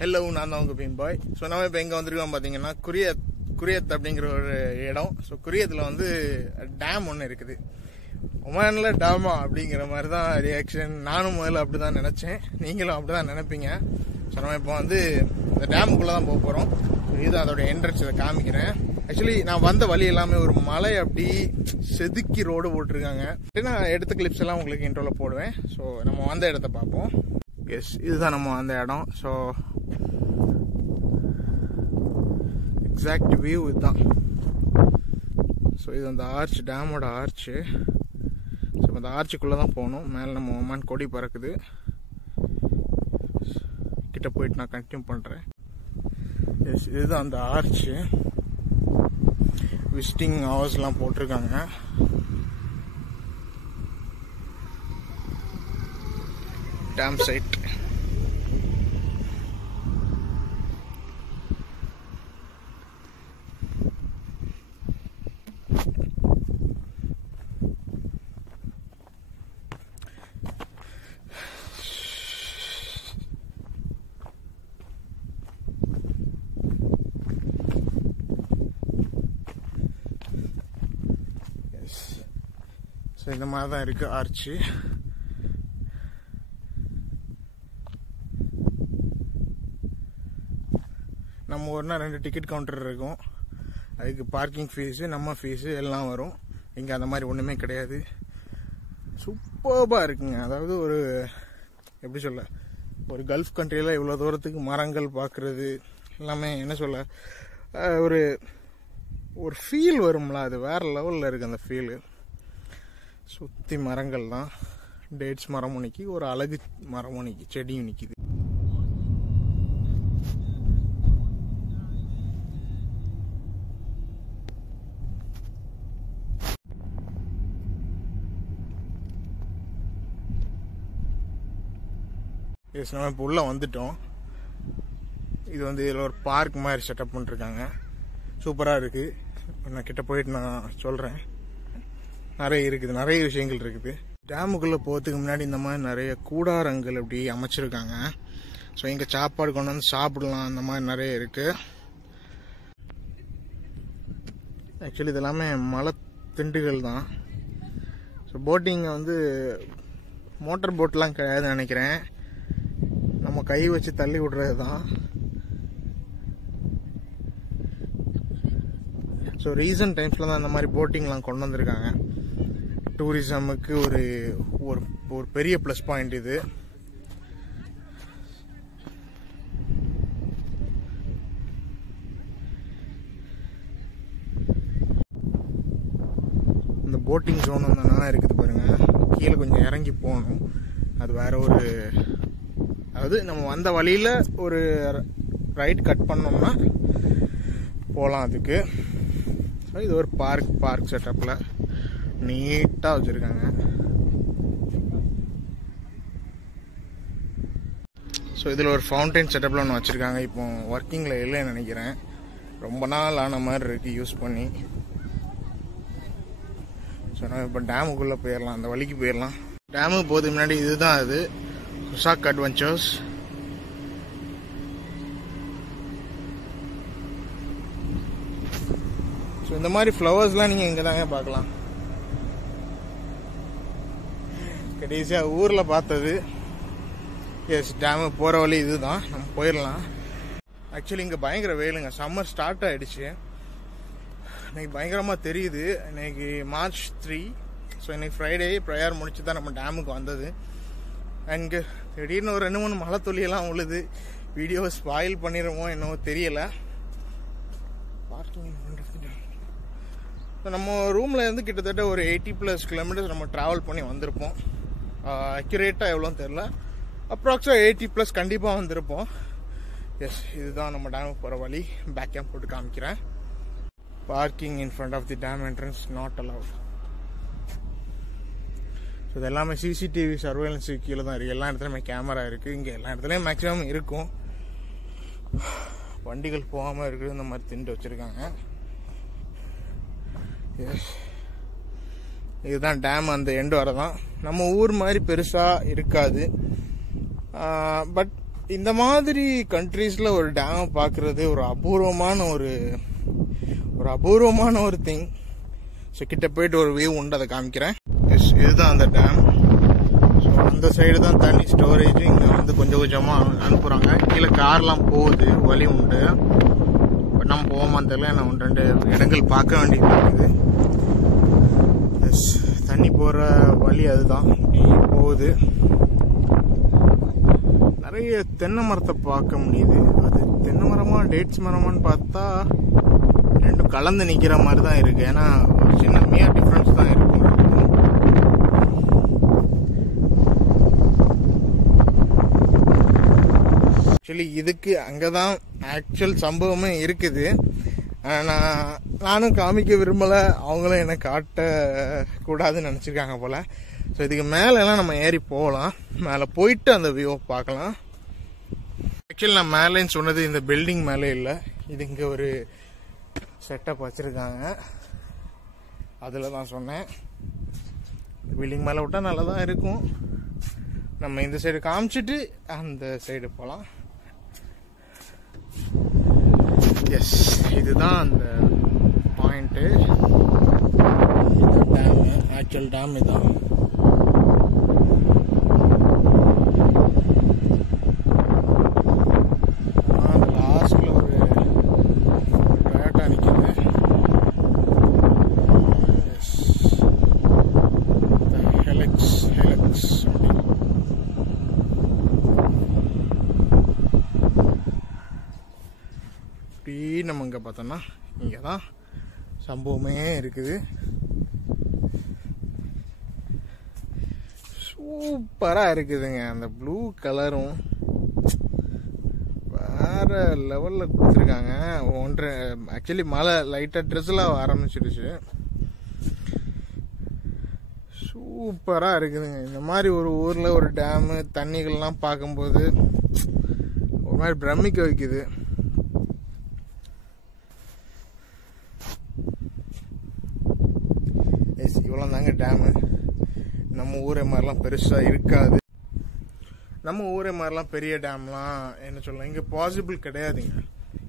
Hello, நான் தான் உங்கள் பீம் பாய். ஸோ நம்ம இப்போ எங்கே வந்திருக்கோம் பார்த்தீங்கன்னா குரியத் அப்படிங்கிற ஒரு இடம். ஸோ குரியத்தில் வந்து டேம் ஒன்று இருக்குது. ஒமானில் டேமா அப்படிங்கிற மாதிரி தான் ரியாக்ஷன். நானும் முதல்ல அப்படி தான் நினச்சேன், நீங்களும் அப்படி தான் நினைப்பீங்க. ஸோ நம்ம இப்போ வந்து இந்த டேமுக்குள்ளே தான் போக போகிறோம். இதுதான் அதோட என்ட்ரன்ஸ். இதை காமிக்கிறேன். ஆக்சுவலி நான் வந்த வழி எல்லாமே ஒரு மலை அப்படி செதுக்கி ரோடு போட்டிருக்காங்க. நான் எடுத்த கிளிப்ஸ் எல்லாம் உங்களுக்கு இன்ட்ரோவில் போடுவேன். ஸோ நம்ம வந்த இடத்த பார்ப்போம். எஸ், இதுதான் நம்ம அந்த இடம். ஸோ எக்ஸாக்ட் வியூ இதுதான். ஸோ இது அந்த ஆர்ச், டேமோட ஆர்ச்சு. ஸோ அந்த ஆர்ச்சுக்குள்ளே தான் போகணும். மேலே நம்ம ஒமான் கொடி பறக்குது. கிட்ட போயிட்டு நான் கண்டினியூ பண்ணுறேன். எஸ், இதுதான் அந்த ஆர்ச்சு. விசிட்டிங் ஹவர்ஸ்லாம் போட்டிருக்காங்க. Dam side. ஸோ இந்த மாதிரி தான் இருக்குது ஆர்ச்சு. நம்ம ஊர்னா 2 டிக்கெட் கவுண்டர் இருக்கும். அதுக்கு பார்க்கிங் ஃபீஸு, நம்ம ஃபீஸு எல்லாம் வரும். இங்கே அந்த மாதிரி ஒன்றுமே கிடையாது. சூப்பர்பாக இருக்குங்க. அதாவது ஒரு எப்படி சொல்ல, ஒரு கல்ஃப் கண்ட்ரியில் இவ்வளோ தூரத்துக்கு மரங்கள் பார்க்குறது எல்லாமே என்ன சொல்ல, ஒரு ஒரு ஃபீல் வரும்ல, அது வேறு லெவலில் இருக்குது அந்த ஃபீலு. சுற்றி மரங்கள் தான். டேட்ஸ் மரமும் நிற்கி, ஒரு அழகு மரமும் நிற்கி, செடியும் நிற்கிது. எஸ், நம்ம இப்போ உள்ளே வந்துட்டோம். இது வந்து இதில் ஒரு பார்க் மாதிரி செட்டப் பண்ணிருக்காங்க. சூப்பராக இருக்குது. நான் கிட்ட போயிட்டு நான் சொல்கிறேன். நிறைய இருக்குது, நிறைய விஷயங்கள் இருக்குது. டேமுக்குள்ளே போகிறதுக்கு முன்னாடி இந்த மாதிரி நிறைய கூடாரங்கள் அப்படி அமைச்சிருக்காங்க. ஸோ இங்கே சாப்பாடு கொண்டு வந்து சாப்பிடலாம், அந்த மாதிரி நிறைய இருக்குது. ஆக்சுவலி இது எல்லாமே மலை திண்டுகள் தான். ஸோ போட்டிங்கை வந்து மோட்டர் போட்லாம் கிடையாதுன்னு நினைக்கிறேன். நம்ம கை வச்சு தள்ளி விடுறது தான். ஸோ ரீசன்ட் டைம்ஸில் தான் இந்த மாதிரி போட்டிங்லாம் கொண்டு வந்திருக்காங்க. டூரிசமுக்கு ஒரு ஒரு பெரிய ப்ளஸ் பாயிண்ட் இது. இந்த போட்டிங் ஜோன் வந்து இருக்குது பாருங்க. கீழே கொஞ்சம் இறங்கி போகணும். அது வேற ஒரு, அதாவது நம்ம வந்த வழியில் ஒரு ரைட் கட் பண்ணோம்னா போகலாம் அதுக்கு. இது ஒரு பார்க் செட்டப்பில் நீட்டாக வச்சுருக்காங்க. ஸோ இதில் ஒரு ஃபவுண்டைன் செட்டப்பில் ஒன்று வச்சுருக்காங்க. இப்போ ஒர்க்கிங்கில் இல்லைன்னு நினைக்கிறேன். ரொம்ப நாள் ஆன மாதிரி இருக்குது யூஸ் பண்ணி. ஸோ நம்ம இப்போ டேமுக்குள்ளே போயிடலாம், அந்த வழிக்கு போயிடலாம். டேமுக்கு போகிறதுக்கு முன்னாடி இதுதான் அது குசாக் அட்வென்ச்சர்ஸ். ஸோ இந்த மாதிரி ஃப்ளவர்ஸ்லாம் நீங்கள் இங்கே தாங்க பார்க்கலாம். கடைசியாக ஊரில் பார்த்தது. எஸ், டேமு போகிற வழி இதுதான். நம்ம போயிடலாம். ஆக்சுவலி இங்கே பயங்கர வெயிலுங்க. சம்மர் ஸ்டார்ட் ஆகிடுச்சு. இன்னைக்கு பயங்கரமாக தெரியுது. இன்னைக்கு March 3. ஸோ இன்னைக்கு ஃப்ரைடே ப்ரேயர் முடிச்சு தான் நம்ம டேமுக்கு வந்தது. அங்கே திடீர்னு ஒரு 2-3 மழை துளியெல்லாம் உழுது. வீடியோ ஸ்பாயில் பண்ணிடுமோ என்னவோ தெரியல. பார்க்கிங் நம்ம ரூமில் இருந்து கிட்டத்தட்ட ஒரு 80+ கிலோமீட்டர்ஸ் நம்ம ட்ராவல் பண்ணி வந்திருப்போம். அக்யூரேட்டாக எவ்வளோன்னு தெரில, அப்ராக்சிமேட் 80+ கண்டிப்பாக வந்திருப்போம். எஸ், இதுதான் நம்ம டேமுக்கு போகிற வழி. பேக் கேம் போட்டு காமிக்கிறேன். Parking in front of the dam entrance not allowed. So இது எல்லாமே சிசிடிவி சர்வேலன்ஸு கீழே தான் இருக்குது. எல்லா இடத்துலையுமே கேமரா இருக்குது. இங்கே எல்லா இடத்துலையும் மேக்ஸிமம் இருக்கும். வண்டிகள் போகாமல் இருக்குது. இந்த மாதிரி திண்டு வச்சுருக்காங்க. எஸ், இதுதான் டேம். அந்த எண்டு வரதான். நம்ம ஊர் மாதிரி பெருசாக இருக்காது. பட் இந்த மாதிரி கண்ட்ரீஸ்ல ஒரு டேம் பார்க்கறது ஒரு அபூர்வமான ஒரு திங். ஸோ கிட்ட போயிட்டு ஒரு வியூ உண்டு, அதை காமிக்கிறேன். எஸ், இதுதான் அந்த டேம். ஸோ அந்த சைடு தான் தண்ணி ஸ்டோரேஜ். இங்கே வந்து கொஞ்சம் கொஞ்சமாக அனுப்புகிறாங்க. கீழே கார்லாம் போகுது, வழி உண்டு. பட் நம்ம போவோமான்னு தெரியல. நான் 1-2 இடங்கள் பார்க்க வேண்டியது இருக்குது. எஸ், தண்ணி போகிற வழி அதுதான், போகுது. நிறைய தென்னை மரத்தை பார்க்க முடியுது. அது தென்னை மரமா டேட்ஸ் மரமான்னு பார்த்தா ரெண்டும் கலந்து நிக்கிற மாதிரி தான் இருக்கு. ஏன்னா ஒரு சின்ன மியா டிஃபரன்ஸ் தான் இருக்கும். ஆக்சுவலி இதுக்கு அங்கதான் ஆக்சுவல் சம்பவமே இருக்குது. நானும் காமிக்க விரும்பல, அவங்களும் என்ன காட்ட கூடாதுன்னு நினைச்சிருக்காங்க போல. ஸோ இதுக்கு மேல எல்லாம் நம்ம ஏறி போகலாம். மேலே போயிட்டு அந்த வியூ பார்க்கலாம். ஆக்சுவலி நான் மேலேன்னு சொன்னது இந்த பில்டிங் மேலே இல்லை, இது இங்கே ஒரு செட்டப் வச்சிருக்காங்க, அதில் தான் சொன்னேன். பில்டிங் மேலே விட்டா நல்லா தான் இருக்கும். நம்ம இந்த சைடு காமிச்சிட்டு அந்த சைடு போகலாம். எஸ், இதுதான் அந்த பாயிண்ட்டு. டேம், ஆக்சுவல் டேம் இதான். லாஸ்ட்ல ஒரு டொயோட்டா நிற்குது. ஹெலக்ஸ் இப்படி நம்ம இங்கே பார்த்தோம்னா இங்கே தான் சம்பவமே இருக்குது. சூப்பராக இருக்குதுங்க. அந்த ப்ளூ கலரும் வேற லெவலில் கொடுத்துருக்காங்க. ஆக்சுவலி மழை லைட்டாக ட்ரெஸ்லாம் ஆரம்பிச்சிடுச்சு. சூப்பராக இருக்குதுங்க. இந்த மாதிரி ஒரு ஊரில் ஒரு டேமு தண்ணிகள்லாம் பார்க்கும்போது ஒரு மாதிரி பிரமிக்க வைக்குது. எஸ், இவ்வளோ தாங்க டேமு. நம்ம ஊரை மாதிரிலாம் பெருசாக இருக்காது. நம்ம ஊரை மாதிரிலாம் பெரிய டேம்லாம் என்ன சொல்லலாம் இங்கே பாசிபிள் கிடையாதுங்க.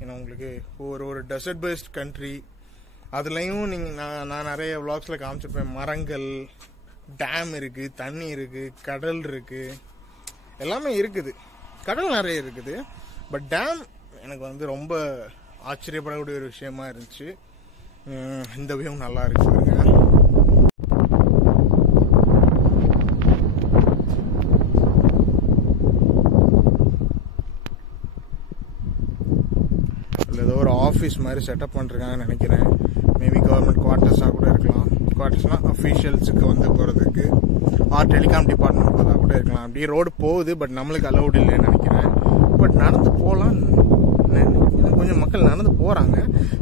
ஏன்னா உங்களுக்கு ஒரு டெசர்ட் பேஸ்ட் கண்ட்ரி, அதுலேயும் நான் நிறைய விளாக்ஸில் காமிச்சிருப்பேன். மரங்கள், டேம் இருக்குது, தண்ணி இருக்குது, கடல் இருக்குது, எல்லாமே இருக்குது. கடல் நிறைய இருக்குது. பட் டேம் எனக்கு வந்து ரொம்ப ஆச்சரியப்படக்கூடிய ஒரு விஷயமா இருந்துச்சு. இந்த வியூ நல்லா இருக்கு பாருங்க. ஏதோ ஒரு ஆஃபீஸ் மாதிரி செட்டப் பண்ணிருக்காங்கன்னு நினைக்கிறேன். மேபி கவர்மெண்ட் குவார்ட்டர்ஸாக கூட இருக்கலாம். குவார்ட்டர்ஸ்னா அஃபீஷியல்ஸுக்கு வந்து போகிறதுக்கு, ஆர் டெலிகாம் டிபார்ட்மெண்ட் போகிறதா கூட இருக்கலாம். அப்படியே ரோடு போகுது, பட் நம்மளுக்கு அலௌட் இல்லைன்னு நினைக்கிறேன். பட் நடந்து போகலாம், கொஞ்சம் மக்கள் நடந்து போகிறாங்க.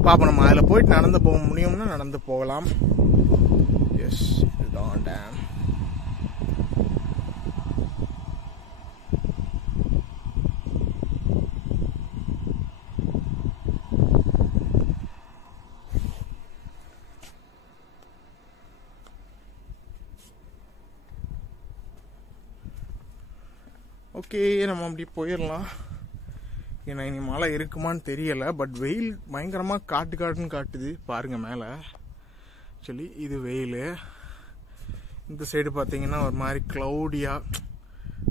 பாப்போம், நம்ம அதில் போயிட்டு நடந்து போக முடியும்னா நடந்து போகலாம். எஸ், இதுதான் டேம். ஓகே, நம்ம அப்படி போயிடலாம். ஏன்னா இனி மழை இருக்குமான்னு தெரியலை. பட் வெயில் பயங்கரமாக காட்டுன்னு காட்டுது பாருங்க மேலே. ஆக்சுவலி இது வெயில். இந்த சைடு பார்த்தீங்கன்னா ஒரு மாதிரி க்ளவுடியாக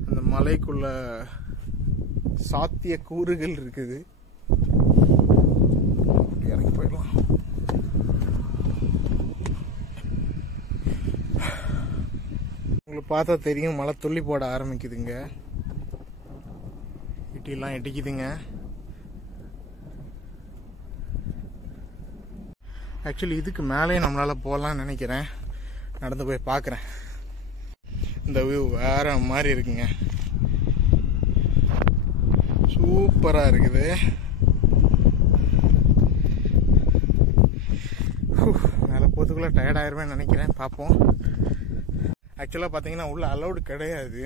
அந்த மலைக்குள்ள சாத்திய கூறுகள் இருக்குது. இறங்கி போயிடலாம். உங்களுக்கு பார்த்தா தெரியும், மழை துள்ளி போட ஆரம்பிக்குதுங்க. இட்டிலாம் இடிக்குதுங்க. ஆக்சுவலி இதுக்கு மேலே நம்மளால் போகலான்னு நினைக்கிறேன். நடந்து போய் பார்க்குறேன். இந்த வியூ வேற மாதிரி இருக்குங்க. சூப்பராக இருக்குது. மேலே போகிறதுக்குள்ளே டயர்டாயிருவேன்னு நினைக்கிறேன். பார்ப்போம். ஆக்சுவலாக பார்த்தீங்கன்னா உள்ள அலௌடு கிடையாது.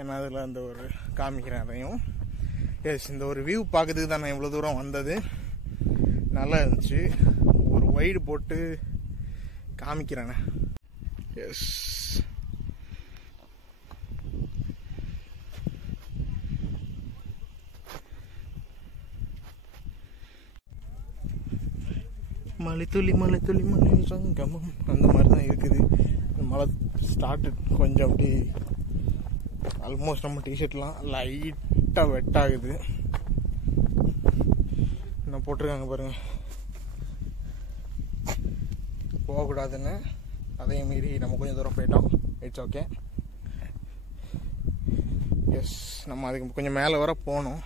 ஏன்னா அதில் அந்த ஒரு காமிக்கிறேன் அதையும். எஸ், இந்த ஒரு வியூ பார்க்கறதுக்கு தான் நான் இவ்வளோ தூரம் வந்தது. நல்லா இருந்துச்சு. ஒரு வைடு போட்டு காமிக்கிறேண்ணே. எஸ், மலை துளி மணி சங்கமம் அந்த மாதிரி தான் இருக்குது. மழை ஸ்டார்ட் கொஞ்சம் அப்படி ஆல்மோஸ்ட் நம்ம டிஷர்ட்லாம் லைட்டாக வெட் ஆகுது. என்ன போட்டிருக்காங்க பாருங்க, போகக்கூடாதுன்னு. அதையும் மீறி நம்ம கொஞ்சம் தூரம் போயிட்டோம். It's okay. எஸ், நம்ம அதுக்கு கொஞ்சம் மேலே வர போகணும்.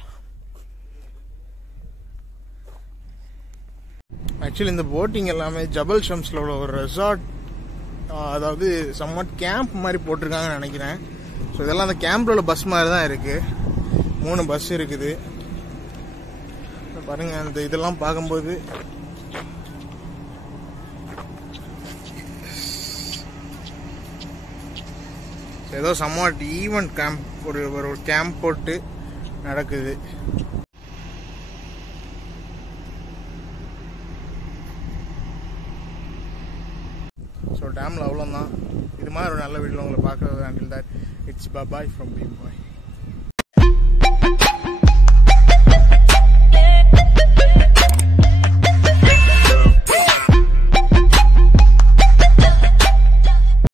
ஆக்சுவலி இந்த போட்டிங் எல்லாமே ஜபல் ஷம்ஸில் உள்ள ஒரு ரெசார்ட், அதாவது சம்மட் கேம்ப் மாதிரி போட்டிருக்காங்கன்னு நினைக்கிறேன். ஸோ இதெல்லாம் அந்த கேம்பில் உள்ள பஸ் மாதிரி தான் இருக்குது. 3 பஸ் இருக்குது பாருங்க. அந்த இதெல்லாம் பார்க்கும்போது ஏதோ சம்மட் ஈவெண்ட் கேம்ப், ஒரு கேம்ப் போட்டு நடக்குது. ஸோ டேமில் அவ்வளோதான். இது மாதிரி ஒரு நல்ல வீடியோவில் உங்களை பார்க்குறது. Until that, it's bye from Bheem bye.